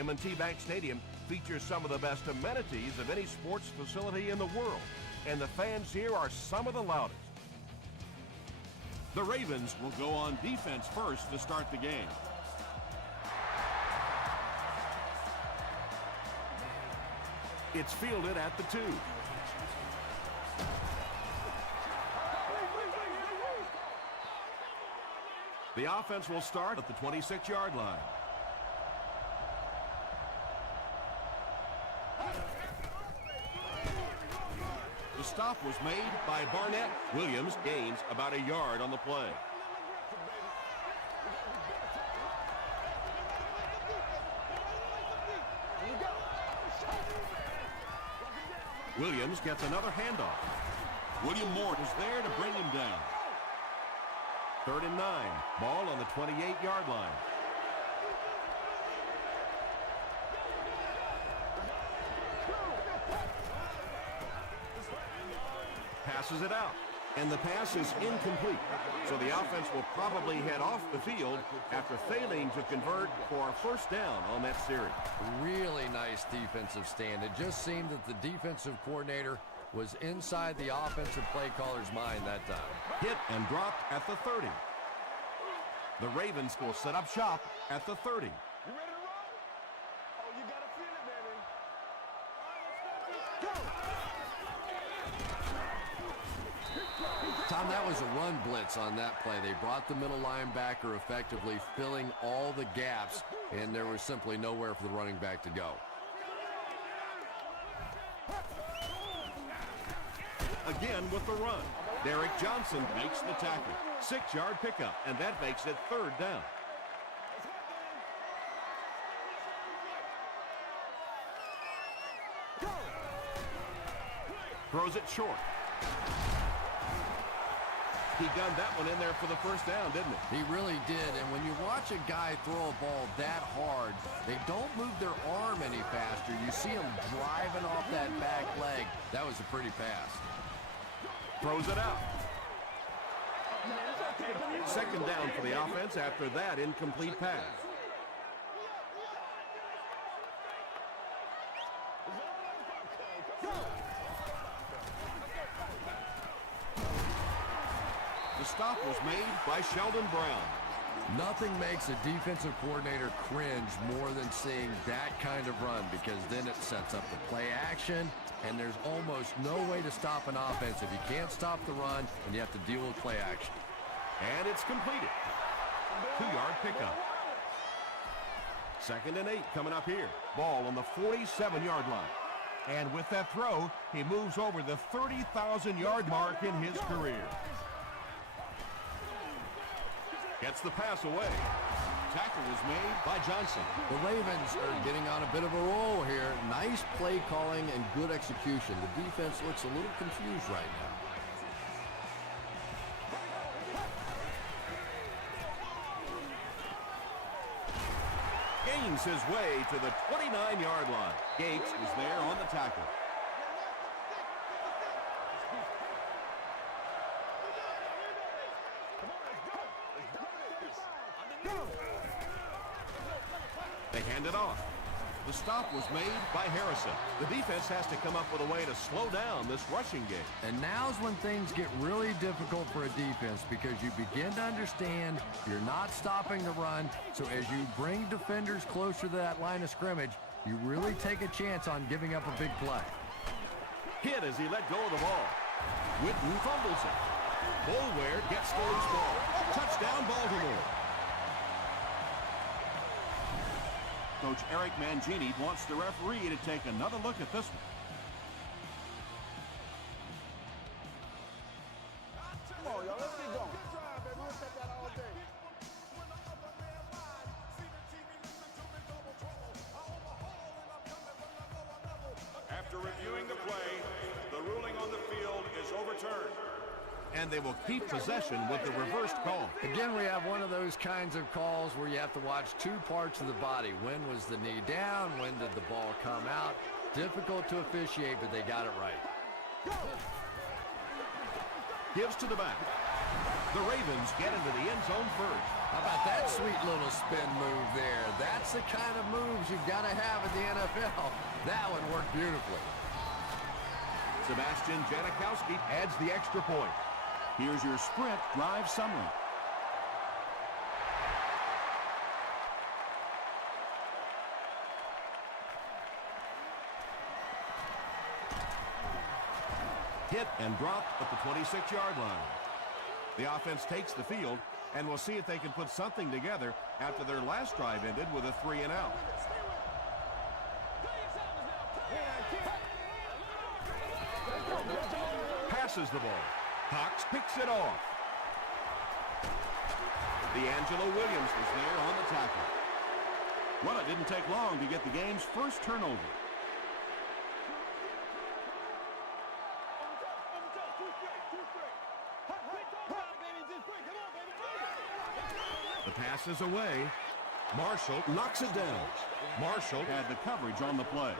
M&T Bank Stadium features some of the best amenities of any sports facility in the world, and the fans here are some of the loudest. The Ravens will go on defense first to start the game. It's fielded at the 2. The offense will start at the 26-yard line. The stop was made by Barnett. Williams gains about a yard on the play. Williams gets another handoff. William Moore is there to bring him down. 3rd and 9. Ball on the 28-yard line. Passes it out, and the pass is incomplete. So the offense will probably head off the field after failing to convert for a first down on that series. Really nice defensive stand. It just seemed that the defensive coordinator was inside the offensive play caller's mind that time. Hit and dropped at the 30. The Ravens will set up shop at the 30. You ready to roll? Oh, you gotta feel it, baby. Tom, that was a run blitz on that play. They brought the middle linebacker effectively filling all the gaps, and there was simply nowhere for the running back to go. Again with the run. Derek Johnson makes the tackle. 6-yard pickup, and that makes it 3rd down. Throws it short. He gunned that one in there for the first down, didn't he? He really did, and when you watch a guy throw a ball that hard, they don't move their arm any faster. You see him driving off that back leg. That was a pretty pass. Throws it out. 2nd down for the offense after that incomplete pass. The stop was made by Sheldon Brown. Nothing makes a defensive coordinator cringe more than seeing that kind of run, because then it sets up the play action, and there's almost no way to stop an offense if you can't stop the run and you have to deal with play action. And it's completed. 2-yard pickup. 2nd and 8 coming up here. Ball on the 47-yard line. And with that throw, he moves over the 30,000-yard mark in his career. Gets the pass away. Tackle was made by Johnson. The Ravens are getting on a bit of a roll here. Nice play calling and good execution. The defense looks a little confused right now. Gains his way to the 29-yard line. Gates is there on the tackle. They hand it off. The stop was made by Harrison. The defense has to come up with a way to slow down this rushing game. And now's when things get really difficult for a defense, because you begin to understand you're not stopping the run. So as you bring defenders closer to that line of scrimmage, you really take a chance on giving up a big play. Hit as he let go of the ball. Witten fumbles it. Boulware gets the loose ball. Touchdown, Baltimore. Coach Eric Mangini wants the referee to take another look at this one. Come on, y'all, let's get going. Good drive, baby. We'll take that all day. After reviewing the play, the ruling on the field is overturned. And they will keep possession with the reversed call. Again, we have one of those kinds of calls where you have to watch two parts of the body. When was the knee down? When did the ball come out? Difficult to officiate, but they got it right. Gives to the back. The Ravens get into the end zone first. How about that sweet little spin move there? That's the kind of moves you got to have in the NFL. That one worked beautifully. Sebastian Janikowski adds the extra point. Here's your Sprint drive summary. Hit and dropped at the 26-yard line. The offense takes the field, and we'll see if they can put something together after their last drive ended with a 3-and-out. Passes the ball. Cox picks it off. D'Angelo Williams was there on the tackle. Well, it didn't take long to get the game's first turnover. The pass is away. Marshall knocks it down. Marshall Had the coverage on the play.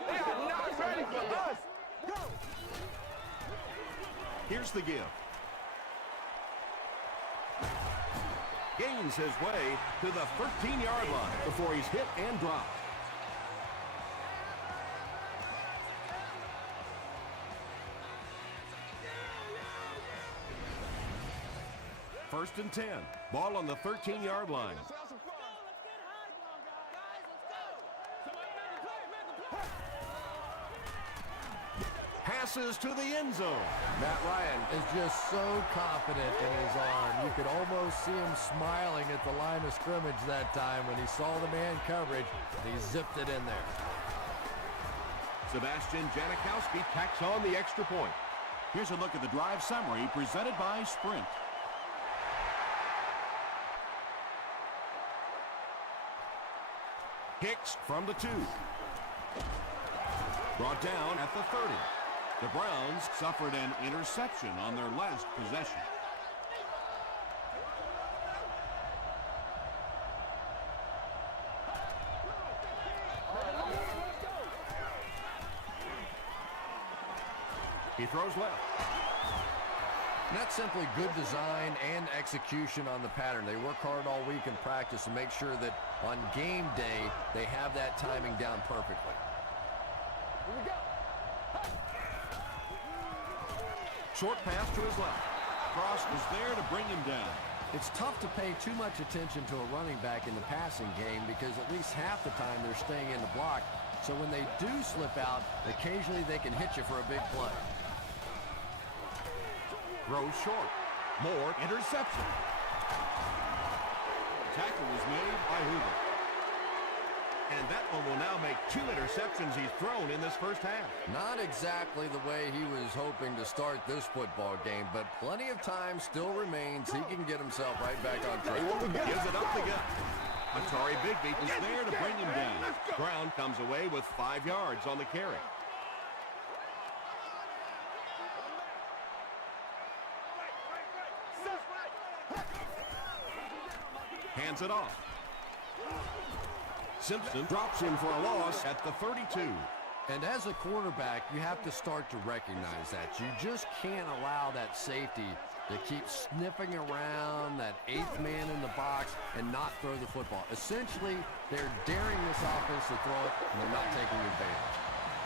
They are not ready for us. Go. Here's the give. Gains his way to the 13-yard line before he's hit and dropped. First and 10. Ball on the 13-yard line. Passes to the end zone. Matt Ryan is just so confident in his arm. You could almost see him smiling at the line of scrimmage that time when he saw the man coverage. He zipped it in there. Sebastian Janikowski tacks on the extra point. Here's a look at the drive summary presented by Sprint. Hicks from the 2. Brought down at the 30. The Browns Suffered an interception on their last possession. He throws left. And that's simply good design and execution on the pattern. They work hard all week in practice to make sure that on game day they have that timing down perfectly. Here we go. Short pass to his left. Cross was there to bring him down. It's tough to pay too much attention to a running back in the passing game because at least half the time they're staying in the block. So when they do slip out, occasionally they can hit you for a big play. Throws short. More interception. Tackle was made by Hoover. And that one will now make 2 interceptions he's thrown in this first half. Not exactly the way he was hoping to start this football game, but plenty of time still remains. He can get himself right back on track. Gives it up the gut. Atari Bigby was there to bring him down. Brown comes away with 5 yards on the carry. Hands it off. Simpson drops him for a loss at the 32. And as a quarterback, you have to start to recognize that. You just can't allow that safety to keep sniffing around that 8th man in the box and not throw the football. Essentially, they're daring this offense to throw it, and they're not taking advantage.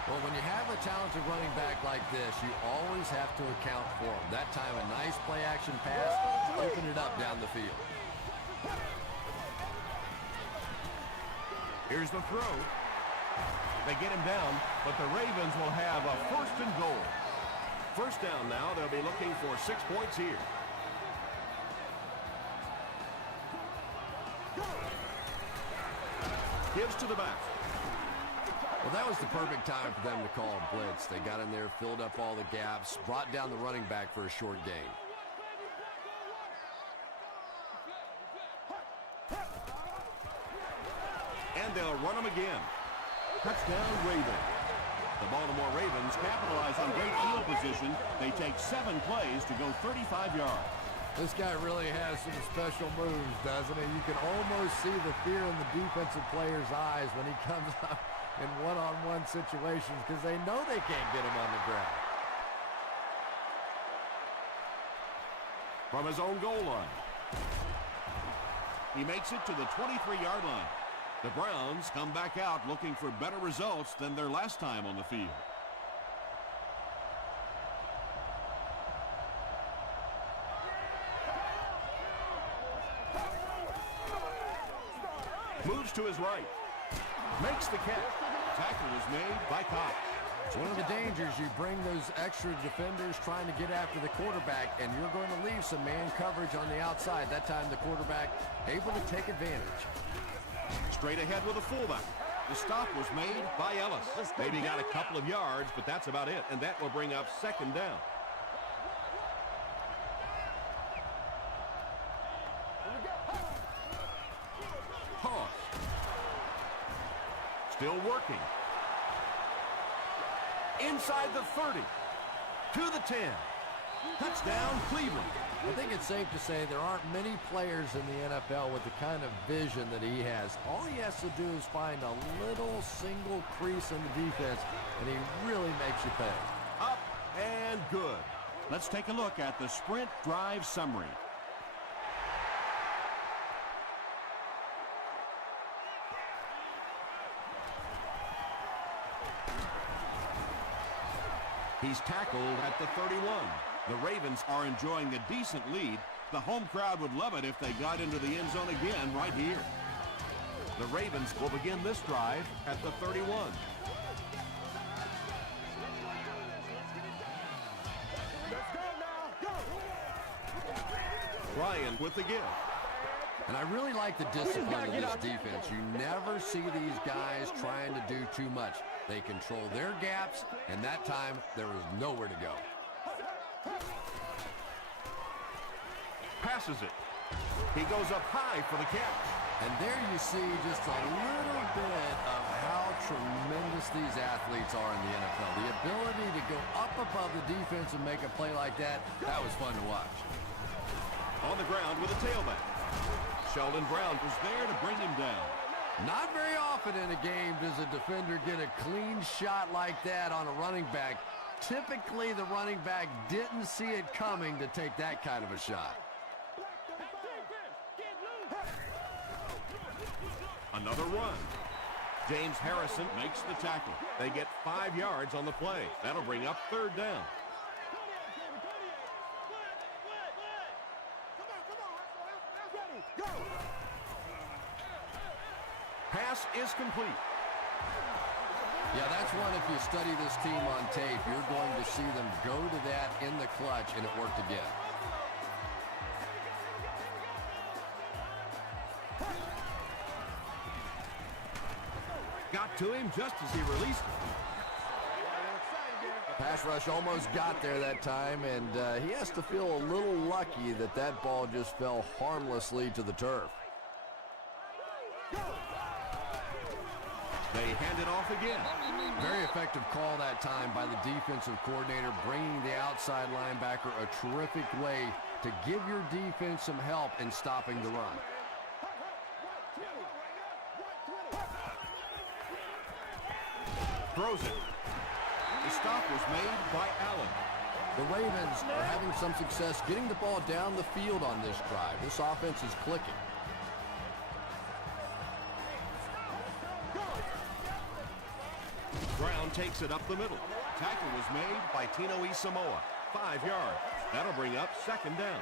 Well, when you have a talented running back like this, you always have to account for him. That time, a nice play-action pass opened it up down the field. Here's the throw. They get him down, but the Ravens will have a first and goal. First down now. They'll be looking for 6 points here. Gives to the back. Well, that was the perfect time for them to call a blitz. They got in there, filled up all the gaps, brought down the running back for a short gain. And they'll run him again. Touchdown, Ravens. The Baltimore Ravens capitalize on great field position. They take 7 plays to go 35 yards. This guy really has some special moves, doesn't he? You can almost see the fear in the defensive player's eyes when he comes up in one-on-one situations because they know they can't get him on the ground. From his own goal line. He makes it to the 23-yard line. The Browns come back out looking for better results than their last time on the field. Moves to his right. Makes the catch. Tackle is made by Cox. It's one of the dangers. You bring those extra defenders trying to get after the quarterback, and you're going to leave some man coverage on the outside. That time the quarterback able to take advantage. Straight ahead with a fullback. The stop was made by Ellis. Maybe got a couple of yards, but that's about it, and that will bring up second down. Toss. Still working. Inside the 30. To the 10. Touchdown, Cleveland. I think it's safe to say there aren't many players in the NFL with the kind of vision that he has. All he has to do is find a little single crease in the defense, and he really makes you pay. Up and good. Let's take a look at the sprint drive summary. He's tackled at the 31. The Ravens are enjoying a decent lead. The home crowd would love it if they got into the end zone again right here. The Ravens will begin this drive at the 31. Ryan with the give. And I really like the discipline of this defense. You never see these guys trying to do too much. They control their gaps, and that time there was nowhere to go. Passes it. He goes up high for the catch. And there you see just a little bit of how tremendous these athletes are in the NFL. The ability to go up above the defense and make a play like that, that was fun to watch. On the ground with a tailback. Sheldon Brown was there to bring him down. Not very often in a game does a defender get a clean shot like that on a running back. Typically, the running back didn't see it coming to take that kind of a shot. Another run. James Harrison makes the tackle. They get 5 yards on the play. That'll bring up third down. Pass is complete. Yeah, that's one, if you study this team on tape, you're going to see them go to that in the clutch, and it worked again. Got to him just as he released it. Pass rush almost got there that time, and he has to feel a little lucky that that ball just fell harmlessly to the turf. They hand it off again. Very effective call that time by the defensive coordinator, bringing the outside linebacker a terrific way to give your defense some help in stopping the run. Throws it. The stop was made by Allen. The Ravens are having some success getting the ball down the field on this drive. This offense is clicking. Brown takes it up the middle. Tackle was made by Tino Isamoa. 5 yards. That'll bring up second down.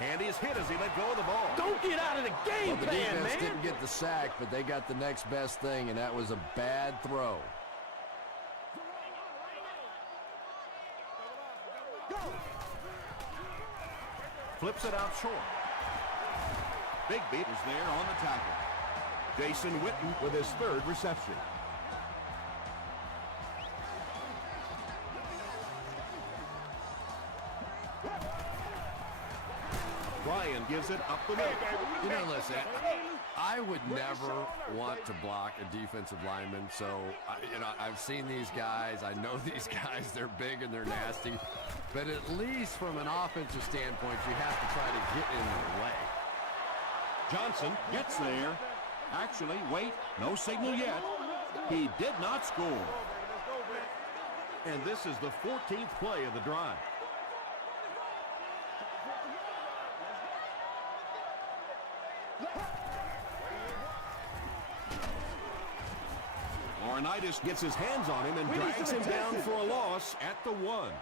And he's hit as he let go of the ball. Don't get out of the game The plan, defense man. didn't get the sack, but they got the next best thing, and that was a bad throw. Flips it out short. Big beat is there on the tackle. Jason Witten with his third reception. Ryan gives it up the middle. You know, listen, I would never want to block a defensive lineman, so, I've seen these guys. I know these guys. They're big and they're nasty. But at least from an offensive standpoint, you have to try to get in their way. Johnson gets there. Actually, wait, no signal yet. He did not score. And this is the 14th play of the drive. Laurinaitis gets his hands on him and drags him down for a loss at the 1.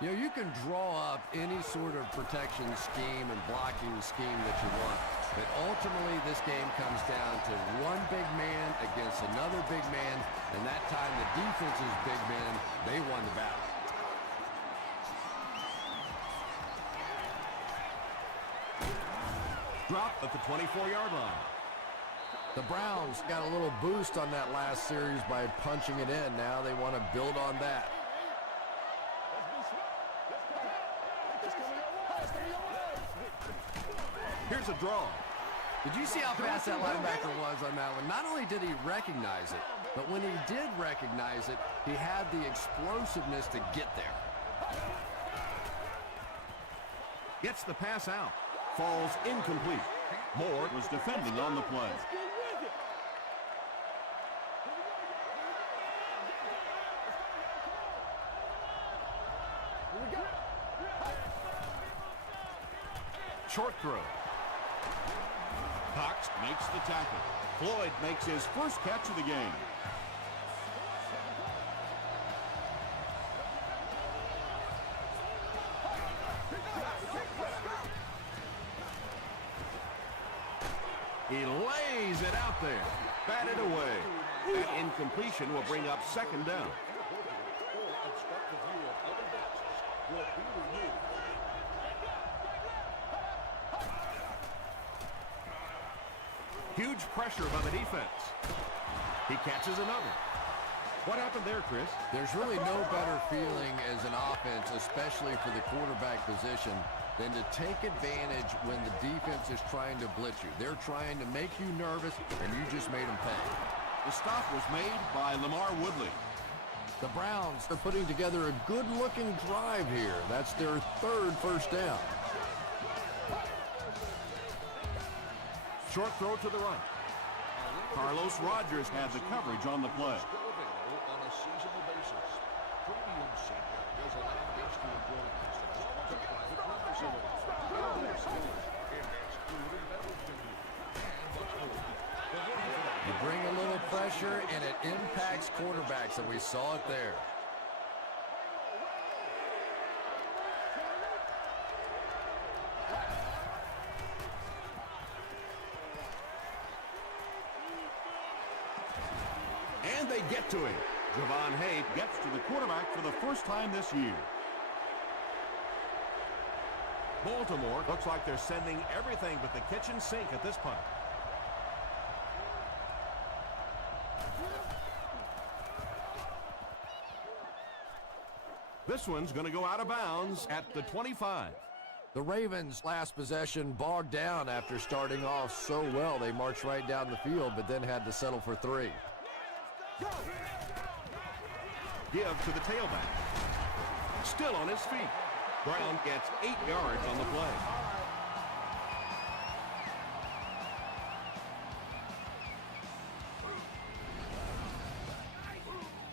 You can draw up any sort of protection scheme and blocking scheme that you want. But ultimately, this game comes down to one big man against another big man. And that time, the defense's big men, they won the battle. Drop at the 24-yard line. The Browns got a little boost on that last series by punching it in. Now they want to build on that. Here's a draw. Did you see how fast that linebacker was on that one? Not only did he recognize it, but when he did recognize it, he had the explosiveness to get there. Gets the pass out. Falls incomplete. Moore was defending on the play. Short throw. Cox makes the tackle. Floyd makes his first catch of the game. He lays it out there. Batted away. That incompletion will bring up second down. Huge pressure by the defense. He catches another. What happened there, Chris? There's really no better feeling as an offense, especially for the quarterback position, than to take advantage when the defense is trying to blitz you. They're trying to make you nervous, and you just made them pay. The stop was made by Lamar Woodley. The Browns are putting together a good-looking drive here. That's their third first down. Short throw to the right. Carlos Rogers had the coverage on the play. You bring a little pressure, and it impacts quarterbacks, and we saw it there. And they get to him. Javon Hay gets to the quarterback for the first time this year. Baltimore looks like they're sending everything but the kitchen sink at this point. This one's going to go out of bounds at the 25. The Ravens' last possession bogged down after starting off so well. They marched right down the field, but then had to settle for 3. Give to the tailback. Still on his feet. Brown gets 8 yards on the play.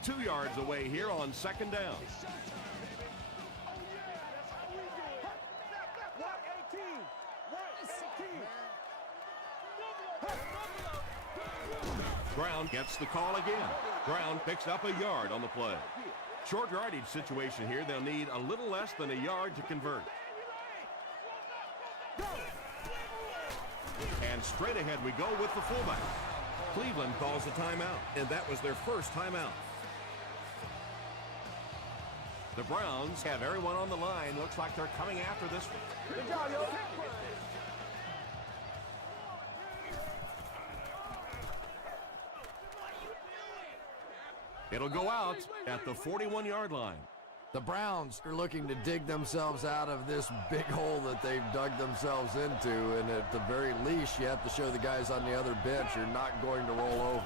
Two yards away here on second down. Brown gets the call again. Brown picks up a yard on the play. Short yardage situation here. They'll need a little less than a yard to convert. And straight ahead we go with the fullback. Cleveland calls a timeout, and that was their first timeout. The Browns have everyone on the line. Looks like they're coming after this one. Good job, yo. It'll go out at the 41-yard line. The Browns are looking to dig themselves out of this big hole that they've dug themselves into, and at the very least, you have to show the guys on the other bench you're not going to roll over.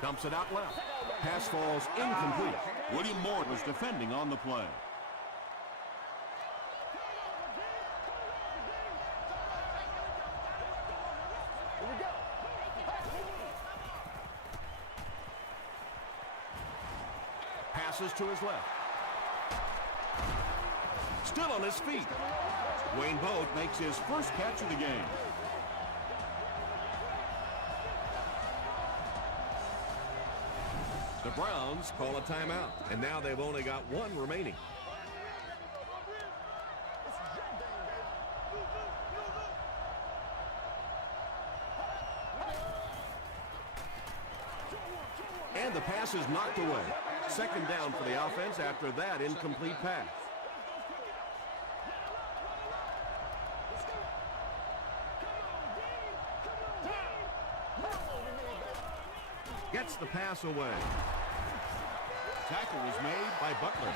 Dumps it out left. Pass falls incomplete. William Moore was defending on the play. Passes to his left. Still on his feet. Wayne Boat makes his first catch of the game. The Browns call a timeout, and now they've only got one remaining. And the pass is knocked away. Second down for the offense after that incomplete pass. Gets the pass away. Tackle was made by Butler.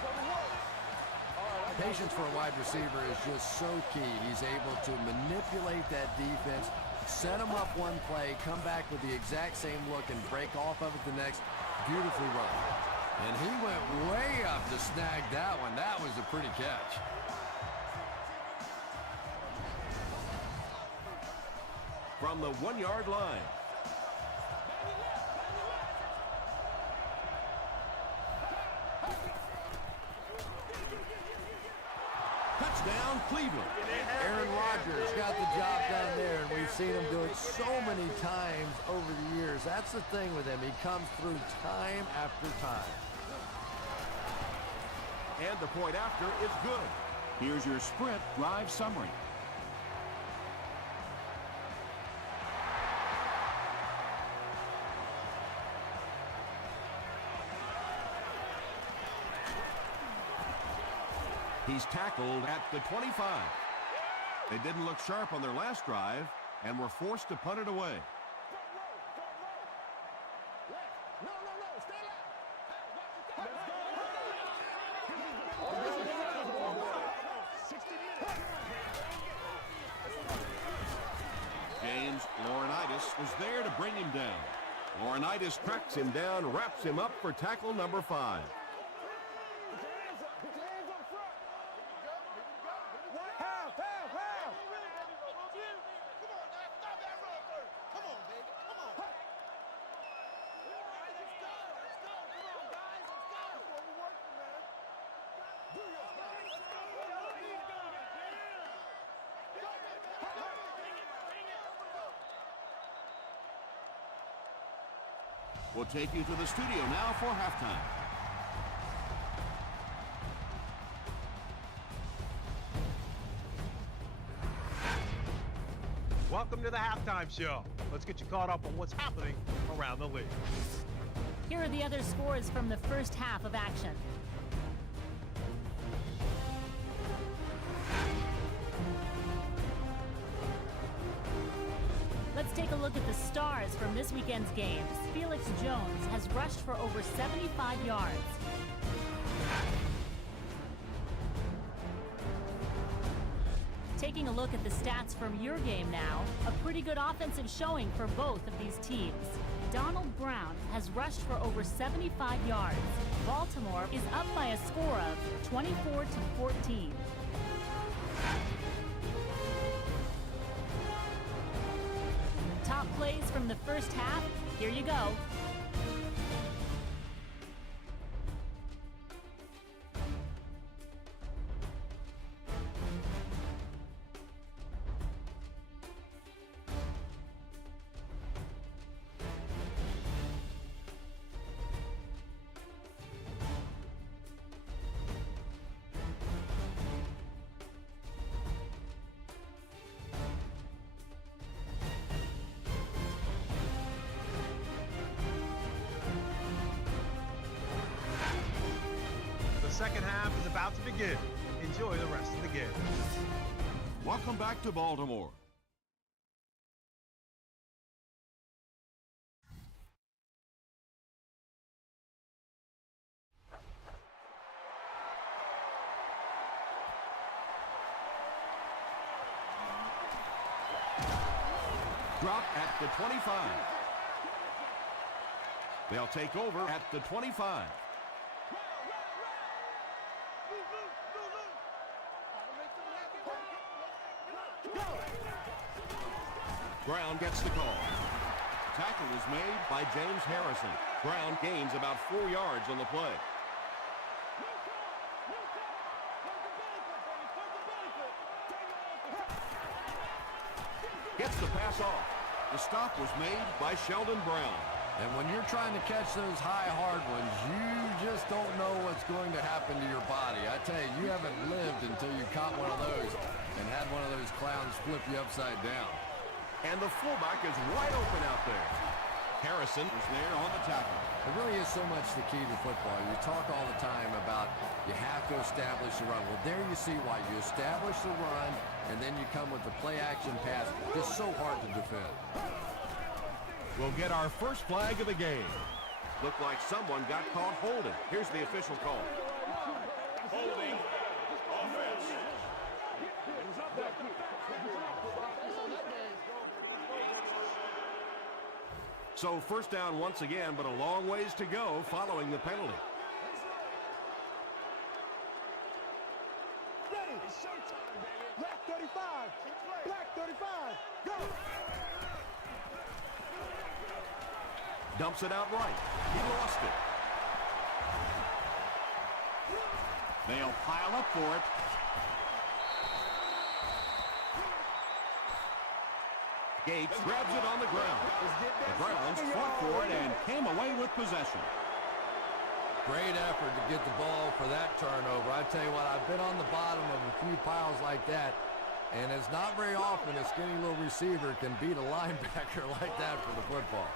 Patience for a wide receiver is just so key. He's able to manipulate that defense, set them up one play, come back with the exact same look, and break off of it the next. Beautifully run. And he went way up to snag that one. That was a pretty catch. From the 1-yard line. Touchdown, Cleveland. Aaron Rodgers got the job done there, and we've seen him do it so many times over the years. That's the thing with him. He comes through time after time. And the point after is good. Here's your sprint drive summary. He's tackled at the 25. They didn't look sharp on their last drive and were forced to punt it away. James Laurinaitis was there to bring him down. Laurinaitis tracks him down, wraps him up for tackle number 5. We'll take you to the studio now for halftime. Welcome to the halftime show. Let's get you caught up on what's happening around the league. Here are the other scores from the first half of action. Let's take a look at the stars from this weekend's games. Felix Jones has rushed for over 75 yards. Taking a look at the stats from your game now, a pretty good offensive showing for both of these teams. Donald Brown has rushed for over 75 yards. Baltimore is up by a score of 24-14. Top plays from the first half, here you go. The second half is about to begin. Enjoy the rest of the game. Welcome back to Baltimore. drop at the 25. They'll take over at the 25. Brown gets the call. Tackle is made by James Harrison. Brown gains about 4 yards on the play. Gets the pass off. The stop was made by Sheldon Brown. And when you're trying to catch those high, hard ones, you just don't know what's going to happen to your body. I tell you, you haven't lived until you caught one of those and had one of those clowns flip you upside down. And the fullback is wide open out there. Harrison is there on the tackle. It really is so much the key to football. You talk all the time about you have to establish the run. Well, there you see why. You establish the run, and then you come with the play-action pass. It's so hard to defend. We'll get our first flag of the game. Looked like someone got caught holding. Here's the official call. Holding. Offense. So first down once again, but a long ways to go following the penalty. Ready. It's showtime, baby. Black 35. Black 35. Go. Dumps it out right. He lost it. They'll pile up for it. Gates grabs it on the ground. The Browns fought for it and came away with possession. Great effort to get the ball for that turnover. I tell you what, I've been on the bottom of a few piles like that, and it's not very often a skinny little receiver can beat a linebacker like that for the football.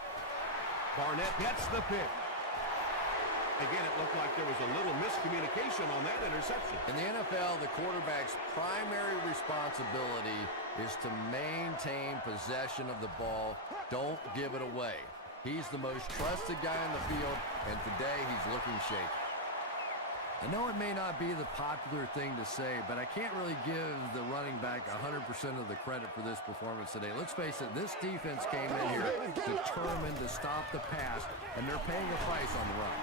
Barnett gets the pick. Again, it looked like there was a little miscommunication on that interception. In the NFL, the quarterback's primary responsibility is to maintain possession of the ball. Don't give it away. He's the most trusted guy on the field, and today he's looking shaky. I know it may not be the popular thing to say, but I can't really give the running back 100% of the credit for this performance today. Let's face it, this defense came in here determined to stop the pass, and they're paying a price on the run.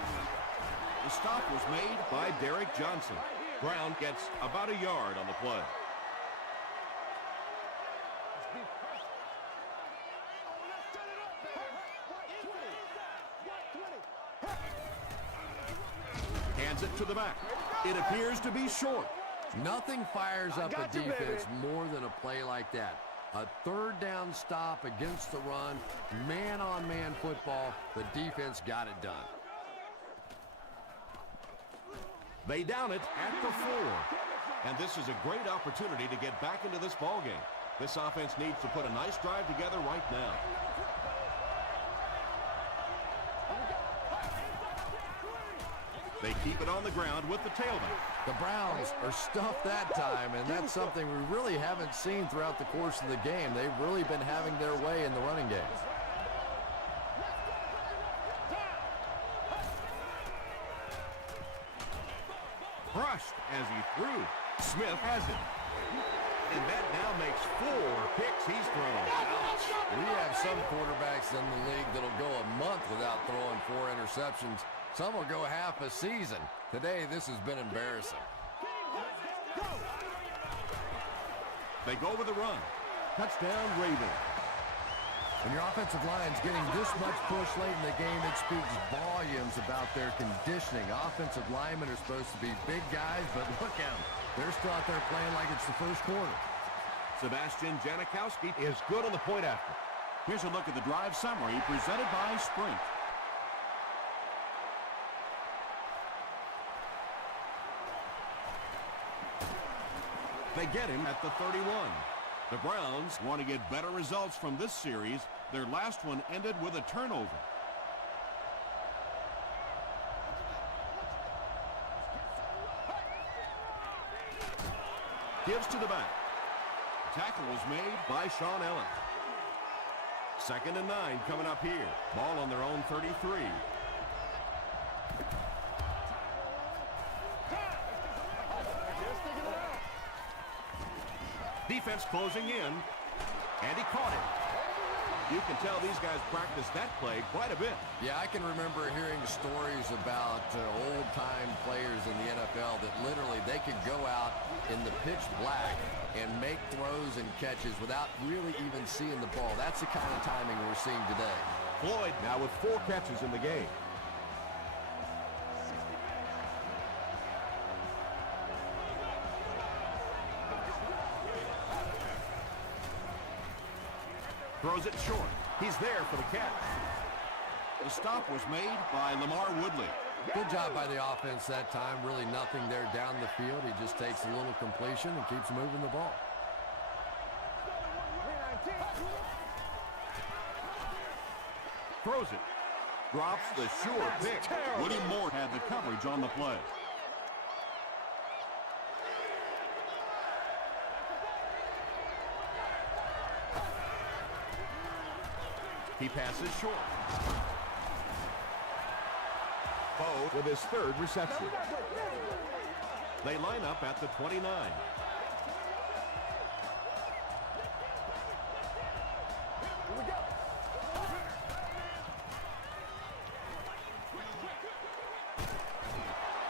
The stop was made by Derek Johnson. Brown gets about a yard on the play. Hands it to the back. It appears to be short. Nothing fires up a defense more than a play like that. A third down stop against the run, man-on-man football. The defense got it done. They down it at the 4. And this is a great opportunity to get back into this ballgame. This offense needs to put a nice drive together right now. They keep it on the ground with the tailback. The Browns are stuffed that time, and that's something we really haven't seen throughout the course of the game. They've really been having their way in the running game. Brushed as he threw. Smith has it. And that now makes 4 picks he's thrown. Ouch. We have some quarterbacks in the league that'll go a month without throwing 4 interceptions. Some will go half a season. Today, this has been embarrassing. They go with the run. Touchdown, Ravens. When your offensive line's getting this much push late in the game, it speaks volumes about their conditioning. Offensive linemen are supposed to be big guys, but look at them. They're still out there playing like it's the first quarter. Sebastian Janikowski is good on the point after. Here's a look at the drive summary presented by Sprint. They get him at the 31. The Browns want to get better results from this series. Their last one ended with a turnover. Gives to the back. Tackle was made by Sean Allen. 2nd and 9 coming up here. Ball on their own 33. Defense closing in, and he caught it. You can tell these guys practice that play quite a bit. Yeah, I can remember hearing stories about old-time players in the NFL that literally they could go out in the pitch black and make throws and catches without really even seeing the ball. That's the kind of timing we're seeing today. Floyd now with 4 catches in the game. Throws it short. He's there for the catch. The stop was made by Lamar Woodley. Good job by the offense that time. Really nothing there down the field. He just takes a little completion and keeps moving the ball. Throws it. Drops the sure pick. William Moore had the coverage on the play. He passes short. Bo with his 3rd reception. They line up at the 29.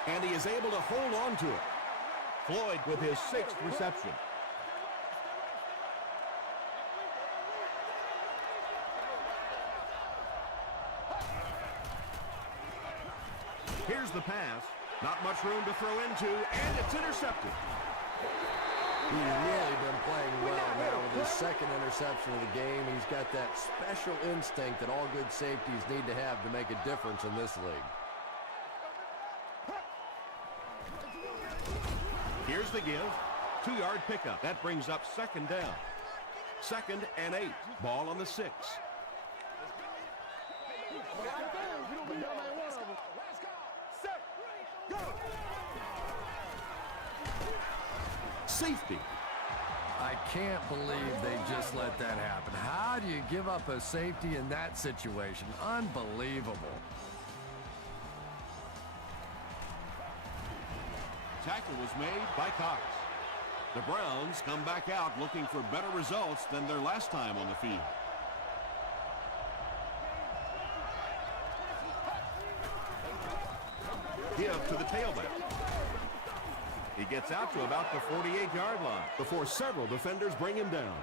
And he is able to hold on to it. Floyd with his 6th reception. Here's the pass. Not much room to throw into, and it's intercepted. He's really been playing well now with his 2nd interception of the game. He's got that special instinct that all good safeties need to have to make a difference in this league. Here's the give. 2-yard pickup. That brings up 2nd down. 2nd and 8. Ball on the 6. Safety. I can't believe they just let that happen. How do you give up a safety in that situation? Unbelievable. Tackle was made by Cox. The Browns come back out looking for better results than their last time on the field. Give to the tailback. He gets out to about the 48-yard line before several defenders bring him down.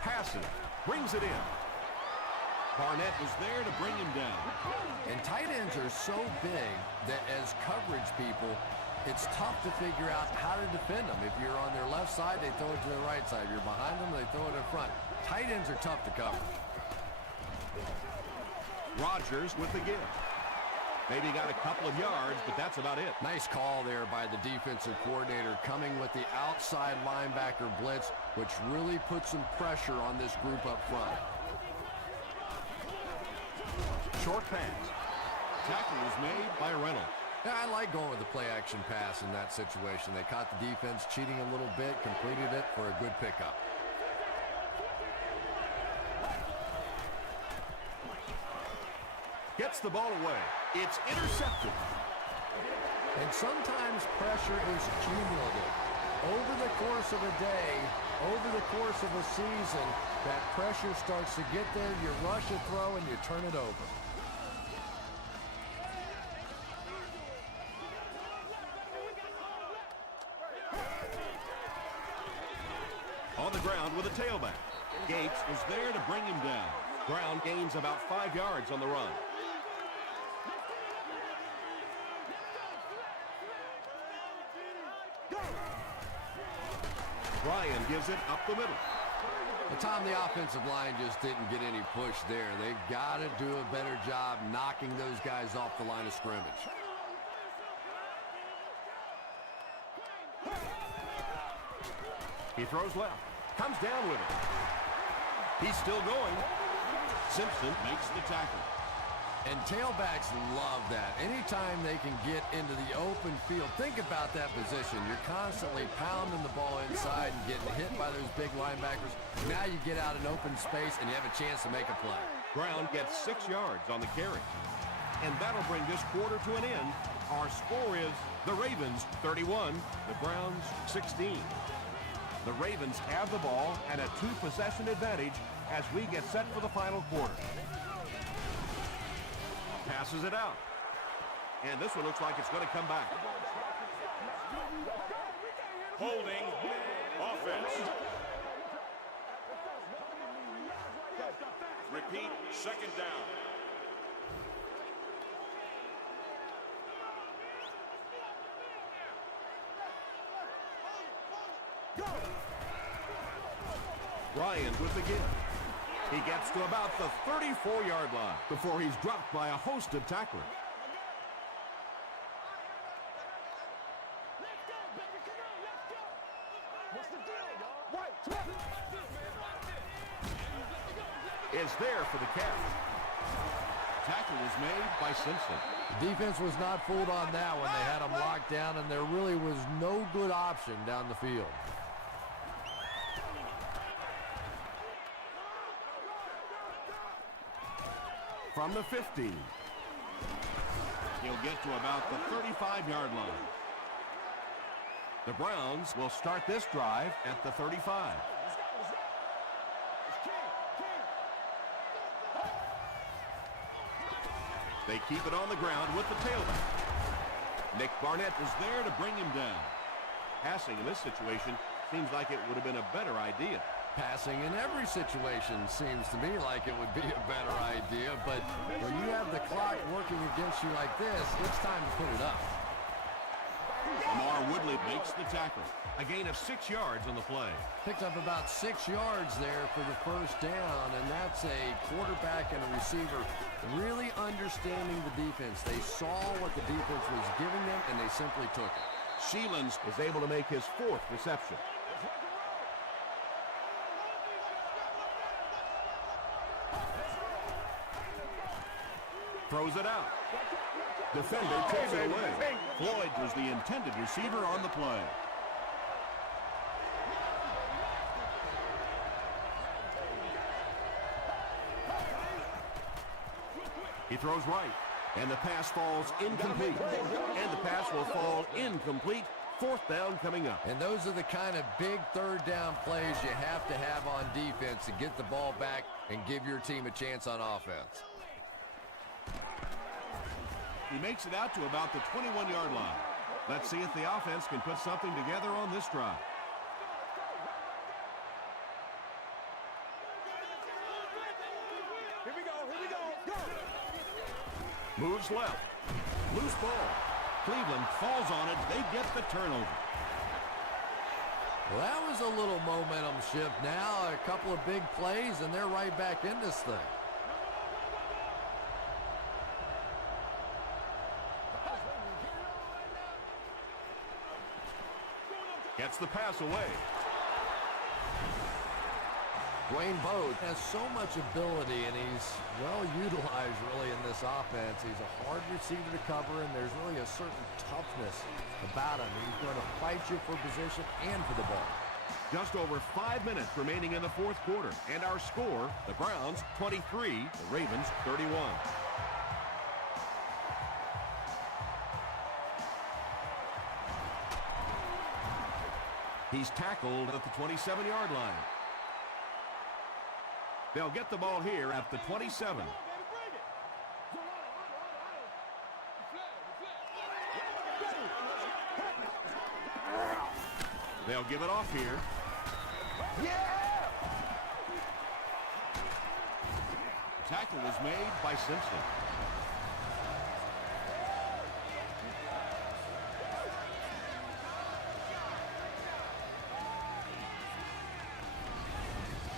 Passes. Brings it in. Barnett was there to bring him down. And tight ends are so big that as coverage people, it's tough to figure out how to defend them. If you're on their left side, they throw it to the right side. If you're behind them, they throw it in front. Tight ends are tough to cover. Rodgers with the give. Maybe got a couple of yards, but that's about it. Nice call there by the defensive coordinator coming with the outside linebacker blitz, which really puts some pressure on this group up front. Short pass. Tackle was made by Reynolds. Yeah, I like going with the play-action pass in that situation. They caught the defense cheating a little bit, completed it for a good pickup. Gets the ball away. It's intercepted. And sometimes pressure is cumulative. Over the course of a day, over the course of a season, that pressure starts to get there, you rush a throw, and you turn it over. On the ground with a tailback. Gates was there to bring him down. Brown gains about 5 yards on the run. Ryan gives it up the middle. Tom, the offensive line just didn't get any push there. They've got to do a better job knocking those guys off the line of scrimmage. He throws left. Comes down with it. He's still going. Simpson makes the tackle. And tailbacks love that. Anytime they can get into the open field, think about that position. You're constantly pounding the ball inside and getting hit by those big linebackers. Now you get out in open space and you have a chance to make a play. Brown gets 6 yards on the carry. And that'll bring this quarter to an end. our score is the Ravens 31, the Browns 16. The Ravens have the ball and a 2-possession advantage as we get set for the final quarter. Passes it out. And this one looks like it's going to come back. Holding offense. Repeat, second down. Ryan with the give. He gets to about the 34-yard line before he's dropped by a host of tacklers. Is there for the catch. Tackle is made by Simpson. The defense was not fooled on that one. They had him locked down, and there really was no good option down the field. From the 15. He'll get to about the 35-yard line. The Browns will start this drive at the 35. They keep it on the ground with the tailback. Nick Barnett is there to bring him down. Passing in this situation seems like it would have been a better idea. Passing in every situation seems to me like it would be a better idea, but when you have the clock working against you like this, it's time to put it up. Lamar Woodley makes the tackle. A gain of 6 yards on the play. Picked up about 6 yards there for the first down, and that's a quarterback and a receiver really understanding the defense. They saw what the defense was giving them, and they simply took it. Sheelans is able to make his 4th reception. Throws it out. Defender takes it away. Floyd was the intended receiver on the play. He throws right, and the pass falls incomplete. And the pass will fall incomplete. 4th down coming up. And those are the kind of big third down plays you have to have on defense to get the ball back and give your team a chance on offense. He makes it out to about the 21-yard line. Let's see if the offense can put something together on this drive. Here we go, go! Moves left. Loose ball. Cleveland falls on it. They get the turnover. Well, that was a little momentum shift now. A couple of big plays, and they're right back in this thing. Gets the pass away. Dwayne Bowe has so much ability, and he's well utilized really in this offense. He's a hard receiver to cover, and there's really a certain toughness about him. He's going to fight you for position and for the ball. Just over 5 minutes remaining in the 4th quarter. And our score, the Browns 23, the Ravens 31. He's tackled at the 27-yard line. They'll get the ball here at the 27. They'll give it off here. Yeah! Tackle was made by Simpson.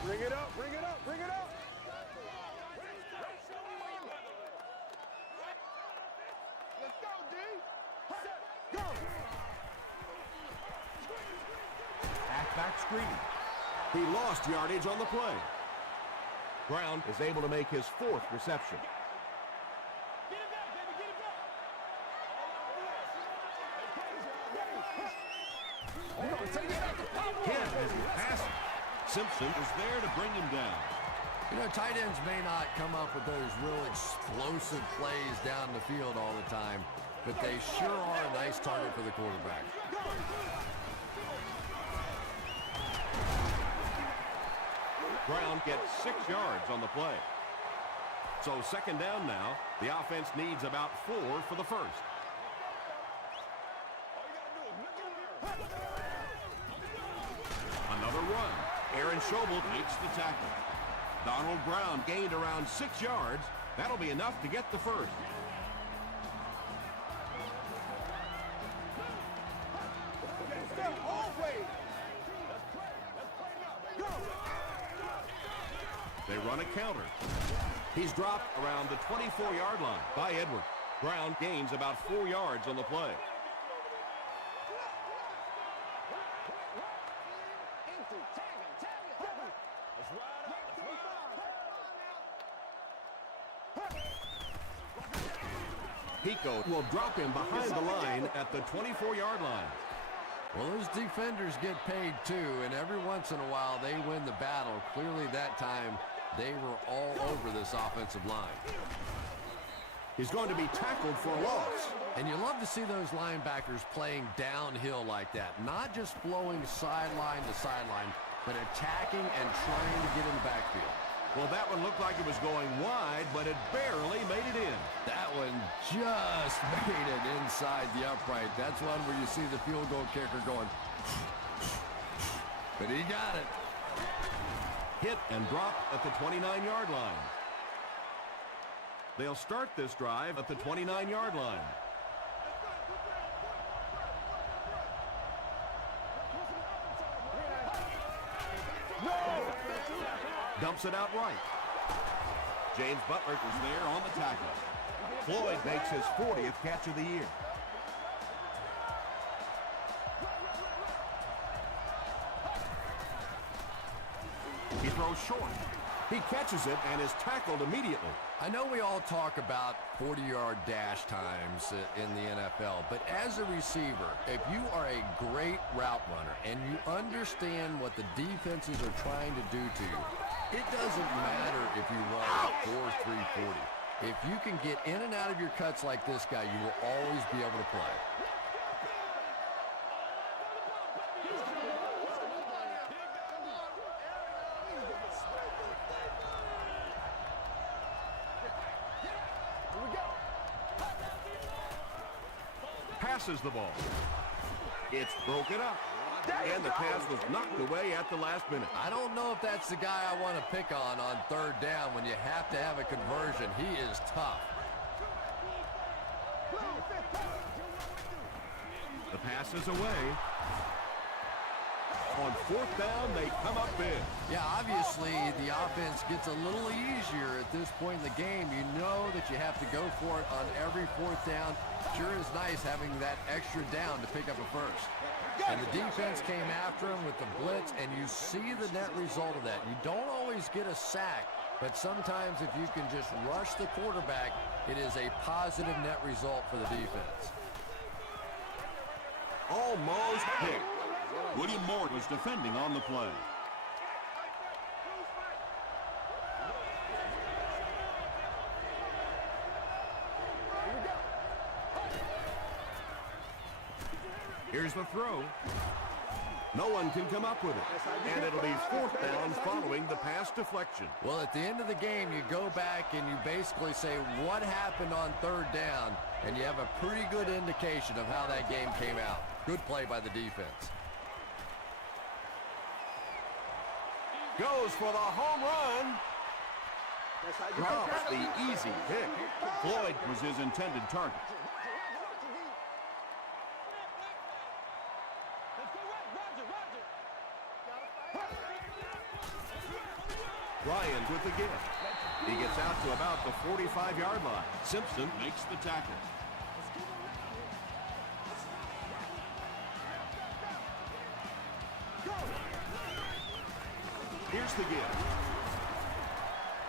Bring it up, bring it up, bring it up! Let's go, D! Go! Halfback screen. He lost yardage on the play. Brown is able to make his 4th reception. Get it back, baby, get it back! Kent has the pass. Simpson is there to bring him down. You know, tight ends may not come up with those real explosive plays down the field all the time, but they sure are a nice target for the quarterback. Brown gets 6 yards on the play. So second down now. The offense needs about 4 for the first. Another run. Aaron Schobel makes the tackle. Donald Brown gained around 6 yards. That'll be enough to get the first. They run a counter. He's dropped around the 24-yard line by Edwards. Brown gains about 4 yards on the play. Pico will drop him behind the line at the 24-yard line. Well, those defenders get paid too, and every once in a while they win the battle. Clearly that time they were all over this offensive line. He's going to be tackled for a loss. And you love to see those linebackers playing downhill like that, not just flowing sideline to sideline, but attacking and trying to get in the backfield. Well, that one looked like it was going wide, but it barely made it in. That one just made it inside the upright. That's one where you see the field goal kicker going, but he got it. Hit and drop at the 29-yard line. They'll start this drive at the 29-yard line. Dumps it out right. James Butler was there on the tackle. Floyd makes his 40th catch of the year. He throws short. He catches it and is tackled immediately. I know we all talk about 40-yard dash times in the NFL, but as a receiver, if you are a great route runner and you understand what the defenses are trying to do to you, it doesn't matter if you run 4.340. If you can get in and out of your cuts like this guy, you will always be able to play. Passes the ball. It's broken up. And the pass was knocked away at the last minute. I don't know if that's the guy I want to pick on third down when you have to have a conversion. He is tough. The pass is away. On fourth down, they come up big. Yeah, obviously the offense gets a little easier at this point in the game. You know that you have to go for it on every fourth down. Sure is nice having that extra down to pick up a first. And the defense came after him with the blitz, and you see the net result of that. You don't always get a sack, but sometimes if you can just rush the quarterback, it is a positive net result for the defense. Almost picked. William Moore was defending on the play. Here's the throw. No one can come up with it. And it'll be fourth down following the pass deflection. Well, at the end of the game, you go back and you basically say what happened on third down, and you have a pretty good indication of how that game came out. Good play by the defense. Goes for the home run. Drops the easy pick. Floyd was his intended target. Ryan with the give. He gets out to about the 45-yard line. Simpson makes the tackle. Here's the give.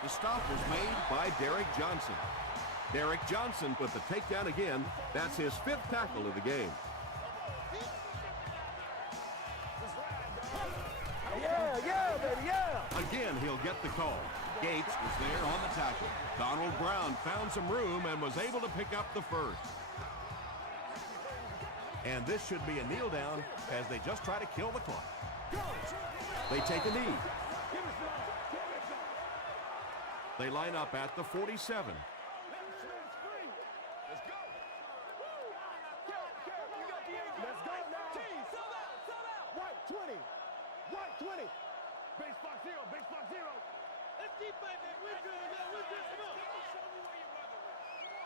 The stop was made by Derek Johnson. Derek Johnson with the takedown again. That's his 5th tackle of the game. Yeah, baby, yeah. Again, he'll get the call. Gates was there on the tackle. Donald Brown found some room and was able to pick up the first. And this should be a kneel down as they just try to kill the clock. They take a knee. They line up at the 47. Let's go now. Right 20. Right 20. Base box zero. Base box zero. Let's keep playing, man. We're good. We're good. Come on. Show me where your mother is.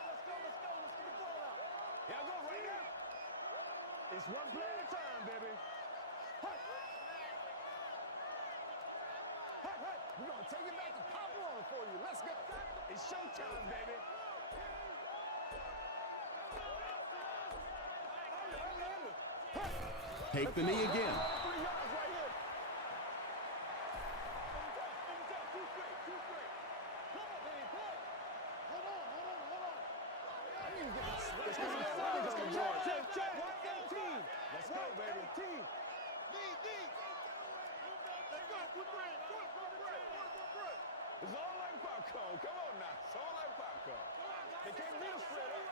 Let's go. Let's go. Let's get the ball out. Yeah, go right now. It's one play at a time, baby. Hey. Hey, hey. We're going to take it back to Pop Warner for you. Let's go. It's showtime, baby. Take the knee again. 3 yards right here. I need to get this. Let's go. Check. 18. Let's go, baby. 18. It's all like popcorn. Come on now. It's all like popcorn. They can't beat us straight up.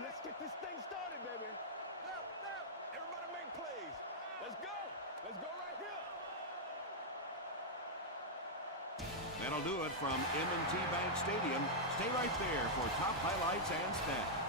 Let's get this thing started, baby. Everybody make plays. Let's go. Let's go right here. That'll do it from M&T Bank Stadium. Stay right there for top highlights and stats.